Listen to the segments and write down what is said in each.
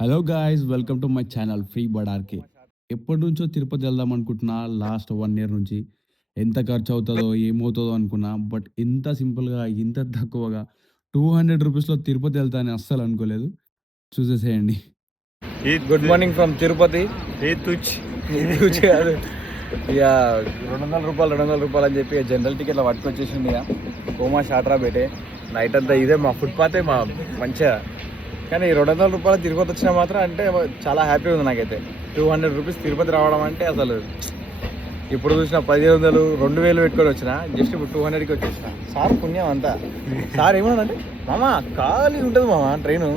Hello guys, welcome to my channel free బడార్కే. ఎప్పటి నుంచో తిరుపతి వెళ్దాం అనుకుంటున్నా. లాస్ట్ 1 ఇయర్ నుంచి ఎంత ఖర్చు అవుతుందో ఏమవుతుందో అనుకున్నా. బట్ ఇంత సింపుల్గా ఇంత తక్కువగా 200 రూపీస్లో తిరుపతి వెళ్తానని అస్సలు అనుకోలేదు. చూసేసేయండి. Good morning from Tirupati. కాదు ఇక 200 రూపాయలు అని చెప్పి జనరల్ టికెట్లో పట్టుకొచ్చేసింది. ఇక కోమా షాట్రా పెట్టే నైట్ అంతా ఇదే మా ఫుట్పాతే మా మంచిగా. కానీ 200 రూపాయలు తిరుపతి వచ్చినా మాత్రం అంటే చాలా హ్యాపీ ఉంది నాకైతే. 200 రూపీస్ తిరుపతి రావడం అంటే అసలు ఇప్పుడు చూసిన 1500 2000 పెట్టుకొని వచ్చిన జస్ట్ ఇప్పుడు 200కి వచ్చేసిన. సార్ పుణ్యం అంతా. సార్ ఏమన్నాడంటే మామ ఖాళీ ఉంటుంది మామ, ట్రైన్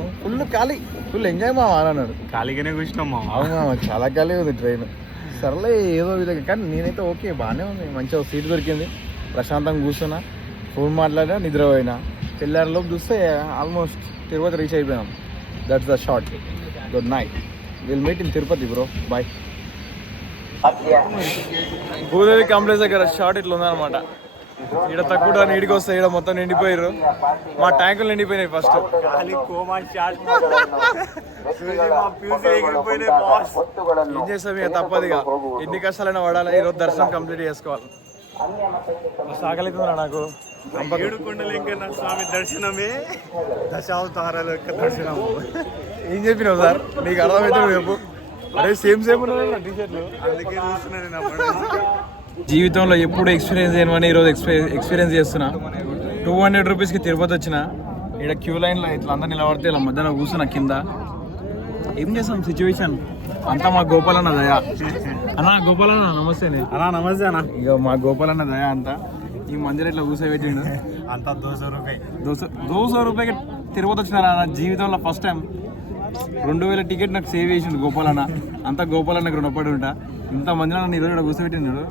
ఫుల్ ఎంజాయ్ మామ అని అన్నాడు. ఖాళీగానే కూర్చున్నాం మామ. అవును మామ, చాలా ఖాళీ ఉంది ట్రైన్. సర్లే ఏదో విధంగా, కానీ నేనైతే ఓకే బాగానే ఉంది. మంచిగా సీట్ దొరికింది, ప్రశాంతంగా కూర్చున్నా, ఫోన్ మాట్లాడినా, నిద్రపోయినా. తెల్లారిలోపు చూస్తే ఆల్మోస్ట్ తిరుపతి రీచ్ అయిపోయాం. That's the short. Good night, will meet in Tirupati bro, bye. Bhudevi complex దగ్గర షార్ట్ ఇట్లా ఉందన్నమాట. ఇక్కడ తక్కువ నీటికి వస్తాయి, ఇక్కడ మొత్తం నిండిపోయారు. మా ట్యాంకులు నిండిపోయినాయి ఫస్ట్. ఏం చేస్తాం ఇక తప్పదుగా, ఎన్ని కష్టాలైనా పడాలి. ఈరోజు దర్శనం కంప్లీట్ చేసుకోవాలి. సాగలుతుందా నాకు. 7 కొండల వెంకన్న స్వామి దర్శనమే దశావతారాల యొక్క దర్శనం. ఏం చెప్పినావు సార్, నీకు అర్థమైతే చెప్పు. అరే సేమ్ టీషర్ట్లు. అందుకే చూస్తున్నాను. జీవితంలో ఎప్పుడు ఎక్స్పీరియన్స్ చేయమని ఈరోజు ఎక్స్పీరియన్స్ చేస్తున్నా. 200 రూపీస్కి తిరుపతి వచ్చిన. ఇక్కడ క్యూ లైన్లో ఇట్లా అందరు నిలబడితే ఇలా మధ్యాహ్నం కూర్చున్నా కింద. ఏం చేస్తాం సిచ్యువేషన్ అంతా మా గోపాలన్న దయా. అన్నా గోపాలన్న నమస్తే. నమస్తే అన్న. ఇక మా గోపాలన్న దయా అంతా. ఈ మందిలో ఇట్లా కూర్చోబెట్టిండు. అంతా 200 రూపాయకి తిరుపతి వచ్చినారా నా జీవితంలో ఫస్ట్ టైం. 2000 టికెట్ నాకు సేవ్ చేసిండు గోపాలన్న. అంతా గోపాలన్నకు రుణపడి ఉంటా. ఇంతమందిలో నన్ను ఈరోజు ఇక్కడ కూర్చోబెట్టినాడు.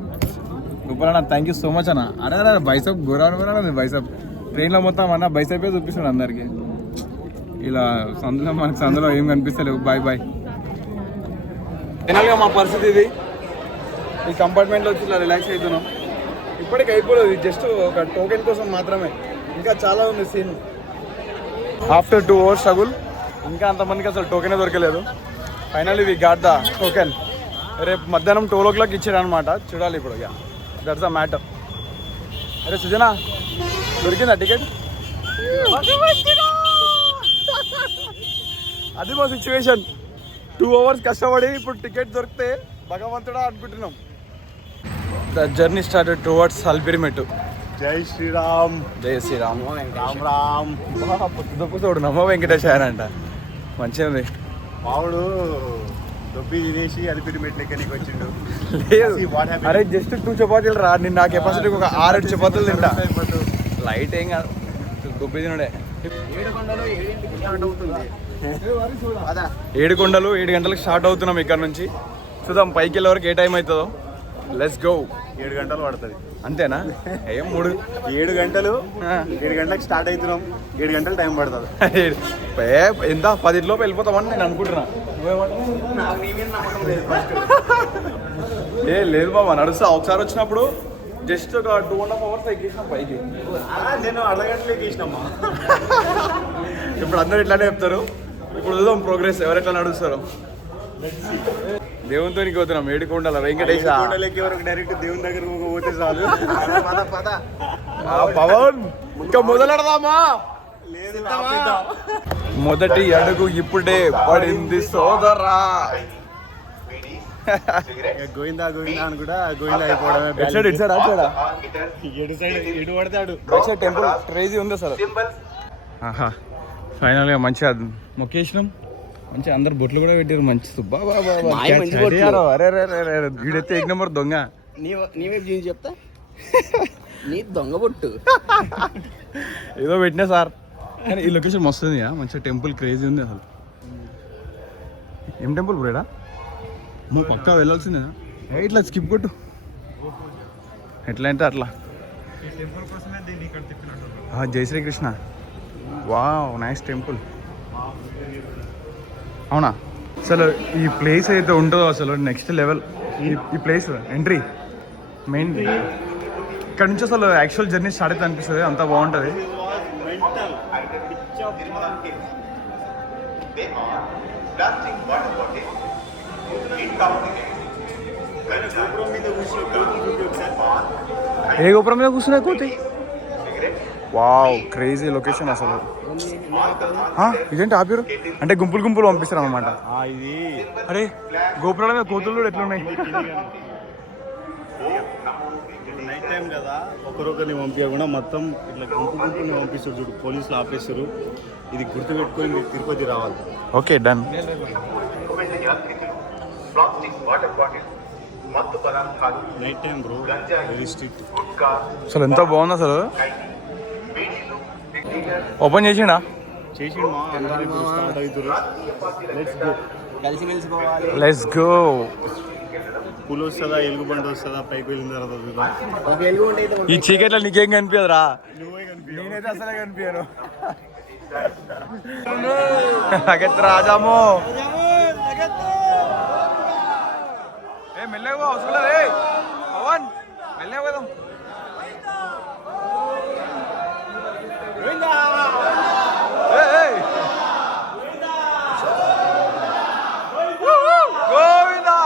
గోపాలన్న థ్యాంక్ యూ సో మచ్ అన్న. అరే బైసప్ గోరాడు బైసప్. ట్రైన్లో మొత్తం అన్న బైసపే చూపిస్తున్నాడు అందరికి. ఇలా మనకి సందులో ఏం కనిపిస్తలేవు. Bye bye. ఫైనల్గా మా పరిస్థితి ఇది. ఈ కంపార్ట్మెంట్లో వచ్చి ఇలా రిలాక్స్ అవుతున్నాం. ఇప్పటికి అయిపోలేదు, జస్ట్ ఒక టోకెన్ కోసం మాత్రమే. ఇంకా చాలా ఉంది సీన్. ఆఫ్టర్ 2 hours స్ట్రగుల్ ఇంకా అంతమందికి అసలు టోకెనే దొరకలేదు. Finally we got the token. రేపు మధ్యాహ్నం 12 o'clock ఇచ్చాడు అనమాట. చూడాలి ఇప్పుడు. ఇక దట్స్ ద మ్యాటర్. అరే సుజనా దొరికిందా టికెట్? అది మా సిచ్యువేషన్. 2 hours కష్టపడి ఇప్పుడు టికెట్ దొరికితే భగవంతుడా అనుకుంటున్నాం. The journey started towards అల్పిరిమెట్టు. జై శ్రీరామ్. జై శ్రీరామ్. రామ్ రామ్. పుట్టుదొప్పుతోడు నమ్మ వెంకటేశ్ ఆయన అంట. మంచిగా ఉంది. మావుడు దొబ్బి తినేసి అలిపిరి మెట్లెక్కనికి వచ్చిండు. లేదు అరే జస్ట్ 2 చపాతీలు రా. నేను నా కెపాసిటీకి ఒక 6-7 చపాతీలు తింటా. లైట్ ఏం కాదు, దొబ్బి తినడే. 7 కొండలు 7 గంటలకు స్టార్ట్ అవుతున్నాం ఇక్కడ నుంచి. చూద్దాం పైకి వెళ్ళే వరకు ఏ టైం అవుతుందో. Let's go. 7 గంటలు పడుతుంది అంతేనా? ఏం 7 గంటలు 7 గంటలకు స్టార్ట్ అవుతున్నాం. 7 గంటలు టైం పడుతుంది. ఎంత 10 లోపు వెళ్ళిపోతామని నేను అనుకుంటున్నా. ఏ లేదు బాబా, నడుస్తా. ఒకసారి వచ్చినప్పుడు జస్ట్ ఒక 2.5 hours ఎక్కేసినాం పైకి. నేను అరగంటలకు వేసినమ్మా. ఇప్పుడు అందరూ ఇట్లానే చెప్తారు. ఇప్పుడు చూద్దాం ప్రోగ్రెస్ ఎవరు ఎట్లా నడుస్తారో. దేవునితో పోతున్నాం 7 కొండల వెంకటేశ. వరకు డైరెక్ట్ దేవుని దగ్గర పోతే చాలు. పవన్ ఇంకా మొదలెడదామా? మొదటి అడుగు ఇప్పుడే పడింది సోదరా. గోవిందా గోవిందా అని కూడా గోవిందా అయిపోవడమే. ఎడు పడతాడు. టెంపుల్ క్రేజీ ఉంది అసలు. ఫైనల్గా మంచిగా మొక్కేసినాం. మంచిగా అందరు బొట్లు కూడా పెట్టారు. మంచి వీడైతే 1 నెంబర్ దొంగ. నీవే చెప్తా నీ దొంగ బొట్టు ఏదో పెట్టినా సార్. కానీ ఈ లొకేషన్ మస్తుంది. మంచిగా టెంపుల్ క్రేజీ ఉంది అసలు. ఏం టెంపుల్ బ్రేడా? నువ్వు పక్కా వెళ్ళాల్సిందేనా? ఇట్లా స్కిప్ కొట్టు. ఎట్లా అంటే అట్లా. జై శ్రీకృష్ణ. Wow nice temple. అవునా? అసలు ఈ ప్లేస్ అయితే ఉంటుందో అసలు నెక్స్ట్ లెవెల్. ఈ ప్లేస్ ఎంట్రీ మెయిన్. ఇక్కడ నుంచి అసలు యాక్చువల్ జర్నీ స్టార్ట్ అయితే అనిపిస్తుంది. అంతా బాగుంటుంది. ఏ గోపురం మీద కూర్చున్నాయి కోతి? వావ్, క్రేజీ లొకేషన్ అసలు. ఇదేంటి ఆపిరు అంటే గుంపులు గుంపులు పంపిస్తారు అనమాట. ఇది అరే గోపురాల మీద కోతులు కూడా ఎట్లున్నాయి? నైట్ టైం కదా, ఒకరొకరిని పంపించకుండా మొత్తం ఇట్లా గుంపు గుంపుని పంపిస్తారు చూడు, పోలీసులు ఆపేస్తారు. ఇది గుర్తుపెట్టుకొని మీరు తిరుపతి రావాలి. Okay done. Night time bro, very strict. అసలు ఎంత బాగుంది అసలు. ఓపెన్ చేసిండా? చేసి మా అందరూ ఇప్పుడు స్టార్ట్ అవుతారు. Let's go. కలిసిమెలిసి పోవాలి. Let's go. పూలు వస్తుందా, ఎలుగుబండి వస్తుందా, పైకి వెళ్ళిన తర్వాత చూద్దాం. ఒక వెలుగు ఉంటే అయితే ఈ చీకట్లో నీకేం కనిపించదురా? నువ్వే కనిపి. నేనైతే అసలే కనిపించాను. రాజాము ఏ మెల్లగా అవసరం లేదు. పవన్ మెల్లగా పోదాం. గోవిందా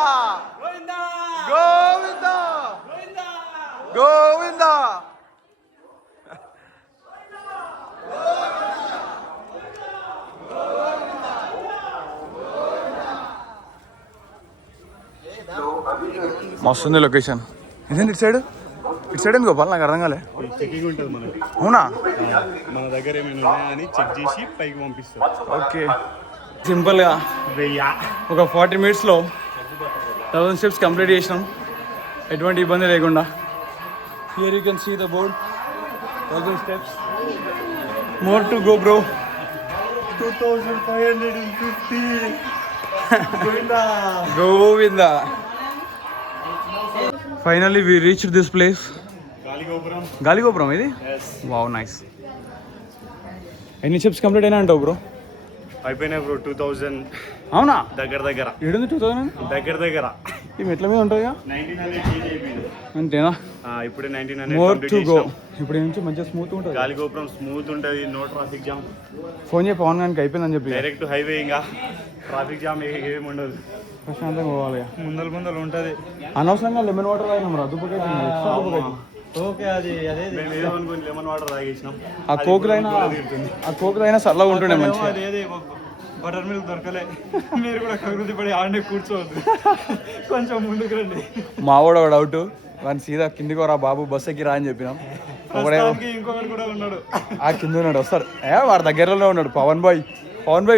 గోవిందా గోవిందా. మస్తుంది లొకేషన్. ఇదేంటి ఇటు సైడ్? ఇటు సైడ్ ఎందుకు గోపాల్? నాకు అర్థం కాలే. చెకింగ్ ఉంటుంది మనకి. అవునా? మన దగ్గర ఏమైనా ఉన్నాయని చెక్ చేసి పైకి పంపిస్తారు. ఓకే. సింపుల్గా ఒక 40 minutesలో 1000 steps కంప్లీట్ చేసినాం, ఎటువంటి ఇబ్బంది లేకుండా. Here you can see the board, 1000 steps. More to go bro. 2550. Govinda. Finally we reach this place. Galigopuram. Galigopuram ఇది? Wow, nice. ఎన్ని స్టెప్స్ కంప్లీట్ అయినా అంటావు బ్రో? అయిపోయినాయి బ్రో. 2000 అవునా? దగ్గర దగ్గర. ఏడుంది 2000? దగ్గర దగ్గర. ఈ మెట్ల మీద ఉంటుంది 1900 అంతేనా? ఇప్పుడే 1900 మోర్ కంప్లీట్ టు గో. చేసినాం. ఇప్పుడు నుంచి మంచిగా స్మూత్ ఉంటుంది. గాలిగోపురం స్మూత్ ఉంటుంది, నో ట్రాఫిక్ జామ్. ఫోన్ చేయి పవన్ గారికి అయిపోయిందని చెప్పి. డైరెక్ట్ హైవే, ఇంకా ట్రాఫిక్ జామ్ ఏమి ఉండదు. ప్రశాంతంగా పోవాలి. ముందర ఉంటుంది. అనవసరంగా లెమన్ వాటర్ తాగినాం రా, దుబ్బకైతే. ఓకే, అదే మేము ఏమనుకుని లెమన్ వాటర్ తాగేసినాం. ఆ కోక్ అయినా చల్లగా ఉంటుండే మంచిగా. బటర్ మిల్క్ దొరకలే. మీరు కూడా కృతి పడి ఆడనే కూర్చోవద్దు, కొంచెం ముందుకు రండి. మా వాడు ఒక డౌట్, వాడిని సీదా కిందికి రా బాబు, బస్ ఎక్కి రా అని చెప్పినాం. ఇంకొకరు కూడా ఉన్నాడు, ఆ కింద ఉన్నాడు, వస్తారు. వాడి దగ్గరలోనే ఉన్నాడు పవన్ బాయ్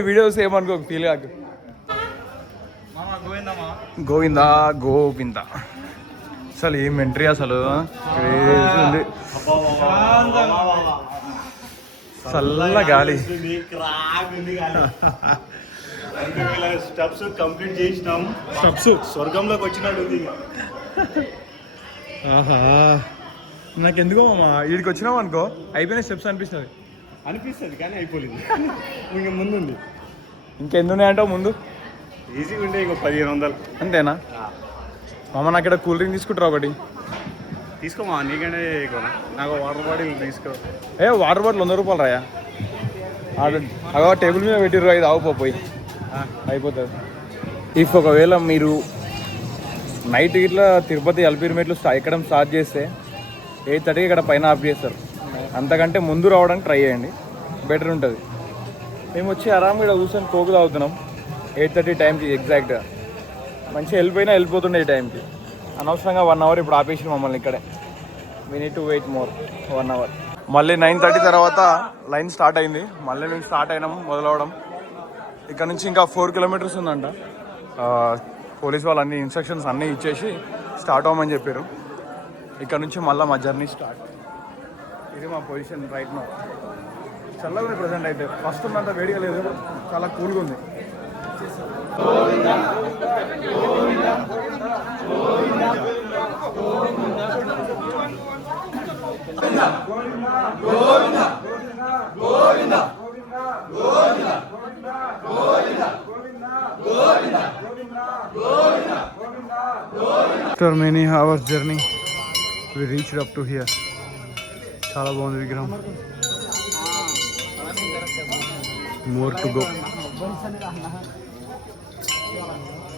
వీడియోస్ ఏమనుకో, ఫీల్ కాకు. గోవిందా గోవిందా. అసలు ఏం ఎంట్రీ అసలు, క్రేజీ ఉంది. చల్ల గాలి. స్టెప్స్ కంప్లీట్ చేసినాం. స్టెప్స్ స్వర్గంలోకి వచ్చినట్టు ఉంది. ఆహా, నాకెందుకో మామ వీడికి వచ్చినాం అనుకో అయిపోయిన స్టెప్స్ అనిపిస్తుంది కానీ అయిపోలేదు. ఇంకా ముందు ఉంది. ఇంకెందు ఉన్నాయంటావు ముందు? ఈజీగా ఉండే ఇంకో 1500. అంతేనా మామ? నాకు ఇక్కడ కూల్ డ్రింక్ తీసుకుంటారా ఒకటి? తీసుకోమా, నీకంటే నాకు వాటర్ బాటిల్ తీసుకో. వాటర్ బాటిల్ 100 రూపాయలు రాయా. అగో టేబుల్ మీద పెట్టిర్రు, ఇది ఆవుపోయి అయిపోతుంది. ఇఫ్ ఒకవేళ మీరు నైట్ ఇట్లా తిరుపతి అల్పిరిమెట్లు ఎక్కడం స్టార్ట్ చేస్తే 8:30 ఇక్కడ పైన ఆఫ్ చేస్తారు. అంతకంటే ముందు రావడానికి ట్రై చేయండి, బెటర్ ఉంటుంది. మేము వచ్చి ఆరామ్గా ఇక్కడ కూర్చొని కోకు తాగుతున్నాం 8:30 టైంకి ఎగ్జాక్ట్గా. మంచిగా వెళ్ళిపోతుండే ఈ టైంకి. అనవసరంగా 1 hour ఇప్పుడు ఆపేసి మమ్మల్ని ఇక్కడే. We need to wait more 1 hour. మళ్ళీ 9:30 తర్వాత లైన్ స్టార్ట్ అయింది. మళ్ళీ మేము స్టార్ట్ అయినాము మొదలవడం. ఇక్కడ నుంచి ఇంకా 4 kilometers ఉందంట. పోలీస్ వాళ్ళు అన్ని ఇన్స్ట్రక్షన్స్ అన్నీ ఇచ్చేసి స్టార్ట్ అవ్వమని చెప్పారు. ఇక్కడ నుంచి మళ్ళీ మా జర్నీ స్టార్ట్. ఇది మా పొజిషన్ రైట్ నౌ. చల్లగా ఉంది ప్రజెంట్ అయితే. ఫస్ట్ ఉన్నంత వేడిగా లేదు, చాలా కూల్గా ఉంది. After many hours journey, we reached up to here. చాలా బాగుంది విగ్రహం. More to go.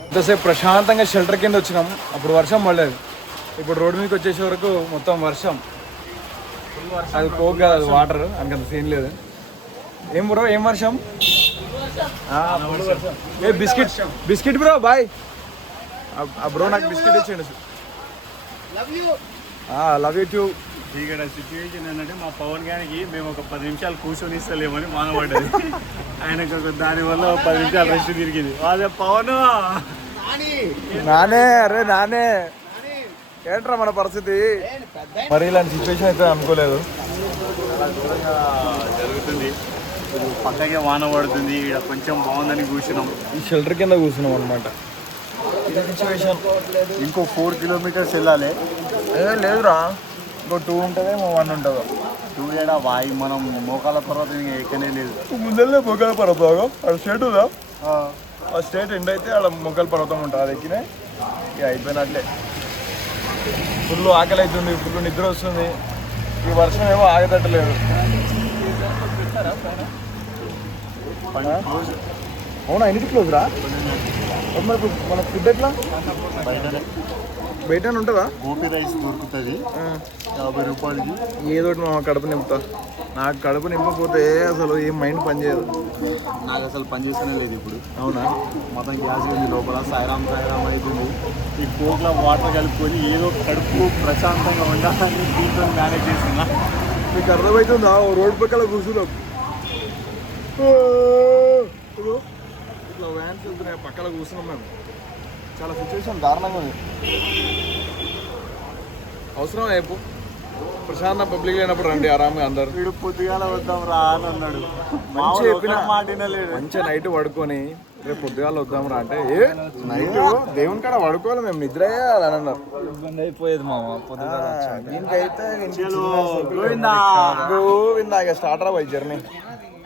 ఇంతసేపు ప్రశాంతంగా షెల్టర్ కింద వచ్చినాం, అప్పుడు వర్షం పడలేదు. ఇప్పుడు రోడ్డు మీదకి వచ్చేసే వరకు మొత్తం వర్షం. అది కోక్ కాదు, అది వాటర్, అంత సీన్ లేదు. ఏం బ్రో, ఏం వర్షం? ఏ బిస్కెట్, బిస్కెట్ బ్రో బాయ్. ఆ బ్రో నాకు బిస్కెట్ ఇచ్చాడు. Love you two. ఇక్కడ సిచ్యువేషన్ ఏంటంటే మా పవన్ గారికి మేము ఒక 10 నిమిషాలు కూర్చొని ఇస్తలేమని మానబడ్డది. ఆయనకు దానివల్ల 10 నిమిషాలు రెస్ట్ తిరిగింది. అదే పవన్ నానే, అరే నానే, ఏంట్రా మన పరిస్థితి? మరి ఇలాంటి సిచ్యువేషన్ అయితే అనుకోలేదు. చాలా దూరంగా జరుగుతుంది. పక్కకే వాన పడుతుంది. ఇక్కడ కొంచెం బాగుందని కూర్చున్నాం. ఈ షెల్టర్ కింద కూర్చున్నాం అనమాట. ఇది సిచ్యువేషన్. ఇంకో 4 కిలోమీటర్స్ వెళ్ళాలి. లేదురా, ఇంకో 2 ఉంటుందేమో, 1 ఉంటుందో. 2 ఏడా వాయి మనం మోకాల పర్వతం ఇంకా ఎక్కనే లేదు. ముందల్లే మొగ్గల పర్వతం అక్కడ స్టేట్ ఉందా? ఆ స్టేట్ ఎండ్ అయితే అక్కడ మొగ్గల పర్వతం ఉంటుంది. అది ఎక్కినాయి ఇక అయిపోయినట్లే. ఫుల్ ఆకలి అవుతుంది, ఫుల్ నిద్ర వస్తుంది. ఈ వర్షం ఏమో ఆగదట్టలేదు. అవునా, ఎన్నిటి క్లోజ్ రా? మరి మన ఫుడ్ ఎట్లా? బయట ఉంటుందా? గోపి రైస్ దొరుకుతుంది 50 రూపాయలకి. ఏదో ఒకటి మా కడుపు నింపుతా. నాకు కడుపు నింపకపోతే అసలు ఏం మైండ్ పనిచేయదు. నాకు అసలు పని చేస్తూనే లేదు ఇప్పుడు. అవునా? మొత్తం గ్యాస్ ఉంది లోపల. సాయిరామ్ అవుతుంది. ఈ కోక్లో వాటర్ కలుపుకొని ఏదో కడుపు ప్రశాంతంగా ఉండాలని దీంతో మేనేజ్ చేస్తున్నా. మీకు అర్థమవుతుందా? రోడ్ పక్కల కూర్చున్నాం, ఇట్లా వ్యాన్స్ వెళ్తున్నాయి, పక్కన కూర్చున్నాం మేము. చాలా సిచ్యువేషన్ దారుణంగా ఉంది. అవసరం రేపు ప్రశాంత పబ్లిక్ లేనప్పుడు రండి ఆరాంగా అందరు. వీడు పొద్దుగాల వద్దాం రా అని అన్నాడు. మంచి చెప్పిన మాట వినలేడు. మంచిగా నైట్ పడుకొని రేపు పొద్దుగాల వద్దాం రా అంటే, ఏ నైట్ దేవుని కాడ పడుకోవాలి, మేము నిద్ర అని అన్నారు. ఇబ్బంది అయిపోయేది మామ పొద్దున. దీనికైతే గోవిందా. ఇక స్టార్ట్ రా బై జర్నీ.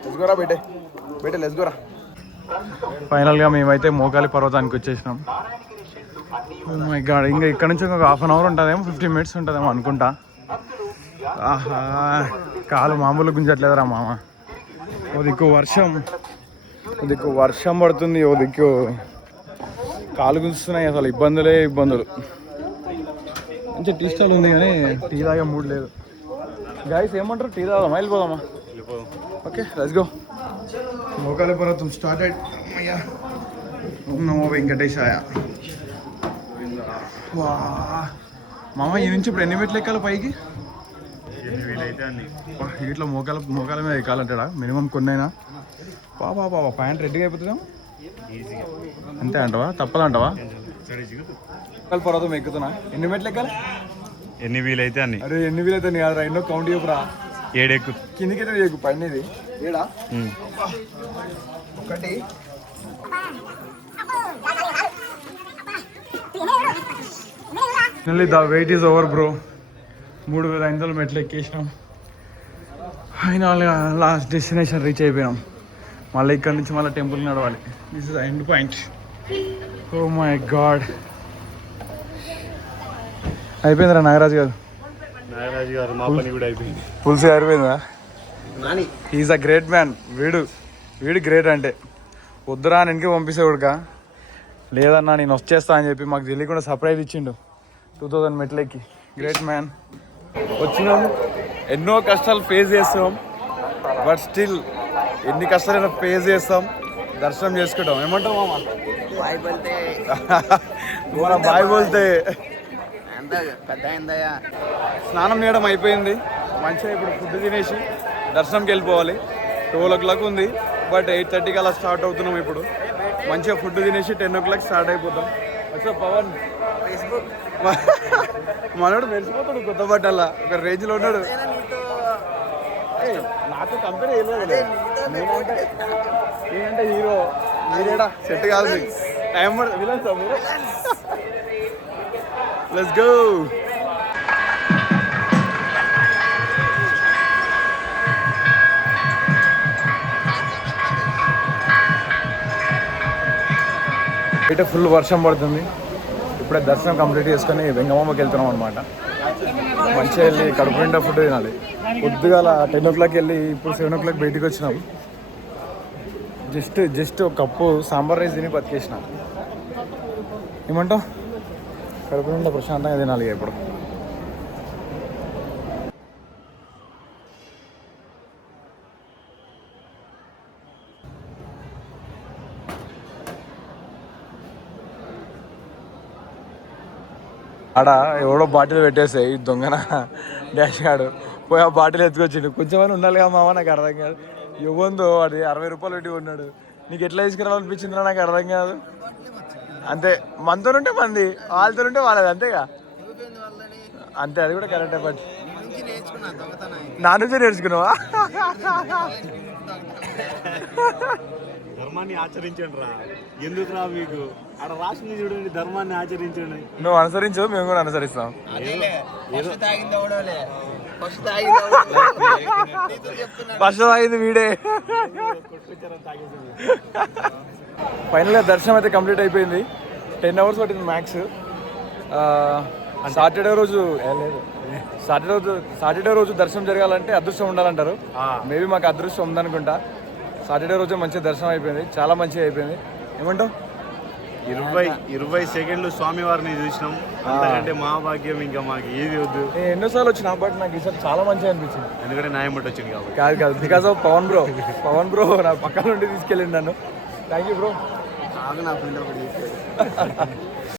లెస్గోరా బయటే, బయటే లెస్గోరా. ఫైనల్గా మేమైతే మోకాలి పర్వతానికి వచ్చేసినాం. మై గాడ్, ఇంకా ఇక్కడ నుంచి ఒక 1/2 అవర్ ఉంటుందేమో, 15 మినిట్స్ ఉంటుందేమో అనుకుంటా. ఆహా, కాలు మామూలు గుంజట్లేదురా మామ. ఓ దిక్కు వర్షం, ఓ దిక్కు వర్షం పడుతుంది, ఓ దిక్కు కాలు గుంజుతున్నాయి. అసలు ఇబ్బందులే ఇబ్బందులు. మంచి టీ స్టాల్ ఉంది కానీ టీ తాగే మూడ్ లేదు. గాయస్ ఏమంటారు, టీ తాగుదామా? వెళ్ళిపోదామా? Okay, let's go. మోకాలి పర్వతం స్టార్టెడ్. నమో వెంకటేశాయ. వా మామ, ఈ నుంచి ఇప్పుడు ఎన్ని మెట్లు ఎక్కాలి పైకి? ఇట్లా మోకాల మీద ఎక్కాలంటాడా? మినిమం కొన్నైనా బాబా ప్యాంట్ రెడ్డిగా అయిపోతుందా? అంతే అంటవా? తప్పదంటవా? మోకాలి పర్వతం ఎక్కుతున్నా. ఎన్ని మెట్లు ఎక్కాలి? ఎన్ని వీలైతే అన్ని. అరే ఎన్ని వీలైతే నీ కాదురా, ఎన్నో కౌంట్ చెప్పురా. 7 ఎక్కు. కిందికైతే ఎక్కు, పైన ఇది 7. 1 the wait is over bro. 3500 మెట్లు ఎక్కేసినాం. ఫైనల్గా లాస్ట్ డెస్టినేషన్ రీచ్ అయిపోయినాం. మళ్ళీ ఇక్కడ నుంచి మళ్ళీ టెంపుల్కి నడవాలి. This is end point. Oh my god, అయిపోయిందిరా నాగరాజు గారు. నాగరాజు గారు మా పని కూడా అయిపోయింది. పులిసి అయిపోయిందా? He's a great man. వీడు గ్రేట్ అంటే వద్దురా అని వెనక్కి పంపిస్తే ఉడక లేదన్నా నేను వచ్చేస్తా అని చెప్పి మాకు తెలియకుండా సర్ప్రైజ్ ఇచ్చిండు. 2000 మెట్లెక్కి. Great man. వచ్చినాం, ఎన్నో కష్టాలు ఫేస్ చేస్తాం, బట్ స్టిల్ ఎన్ని కష్టాలైనా ఫేస్ చేస్తాం, దర్శనం చేసుకుంటాం. ఏమంటాం మామ? బాయ్ బోల్తే. స్నానం చేయడం అయిపోయింది మంచిగా. ఇప్పుడు ఫుడ్ తినేసి దర్శనంకి వెళ్ళిపోవాలి. 12 o'clock ఉంది, బట్ 8:30కి అలా స్టార్ట్ అవుతున్నాం. ఇప్పుడు మంచిగా ఫుడ్ తినేసి 10 o'clock స్టార్ట్ అయిపోతాం. అచ్చా పవన్, మనోడు మెరిసిపోతాడు కొత్త బట్టల్లా, ఒక రేంజ్లో ఉన్నాడు. నాతో కంపెనీ నేనంటే హీరో, మీరేడా సెట్ కాదు మీకు. టైం పడుతుంది. విలన్స్ మీరు. Let's go. బయట ఫుల్ వర్షం పడుతుంది. ఇప్పుడే దర్శనం కంప్లీట్ చేసుకొని వెంగమ్మకి వెళ్తున్నాం అనమాట. మంచిగా వెళ్ళి కడుపు నిండా ఫుడ్ తినాలి. పొద్దుగాల 10 o'clock వెళ్ళి ఇప్పుడు 7 o'clock బయటికి వచ్చినాం. జస్ట్ ఒక కప్పు సాంబార్ రైస్ తిని బతికేసినాం. ఏమంటావు కడుపు నిండా ప్రశాంతంగా తినాలి ఇప్పుడు. ఆడ ఎవడో బాటిల్ పెట్టేసాయి ఈ దొంగన డాష్ గాడు పోయి ఆ బాటిల్ ఎత్తుకొచ్చిండు. కొంచెమని ఉండాలి కదా మామ, నాకు అర్థం కాదు. ఇవ్వందో అది 60 రూపాయలు పెట్టి ఉన్నాడు. నీకు ఎట్లా తీసుకురావాలనిపించిందో నాకు అర్థం కాదు. అంతే, మనతో ఉంటే మంది, వాళ్ళతో ఉంటే వాళ్ళది, అంతేగా. అంతే, అది కూడా కరెక్టే. బట్ నా నుంచే నేర్చుకున్నావా? ధర్మాన్ని ఆచరించండి రా. ఎందుకు రా మీకు ఆడ రాసింది చూడండి, ధర్మాన్ని ఆచరించండి. నువ్వు అనుసరించవు, మేము కూడా అనుసరిస్తాం. ఫస్ట్ తాగింది వీడే. ఫైనల్గా దర్శనం అయితే కంప్లీట్ అయిపోయింది. 10 hours పట్టింది మ్యాక్స్. సాటర్డే రోజు దర్శనం జరగాలంటే అదృష్టం ఉండాలంటారు. మేబీ మాకు అదృష్టం ఉందనుకుంటా. సాటర్డే రోజు మంచిగా దర్శనం అయిపోయింది, చాలా మంచిగా అయిపోయింది. ఏమంటావు? 20 సెకండ్లు స్వామివారిని చూసినాం, అంతకంటే మహాభాగ్యం ఇంకా మాకు ఏది వద్దు. నేను ఎన్నోసార్లు వచ్చినా, బట్ నాకు ఈసారి చాలా మంచిగా అనిపించింది. ఎందుకంటే న్యాయమట్టి వచ్చింది కాబట్టి. కాదు, బికాస్ ఆఫ్ పవన్ బ్రో నా పక్కన నుండి తీసుకెళ్ళింది నన్ను. Thank you bro.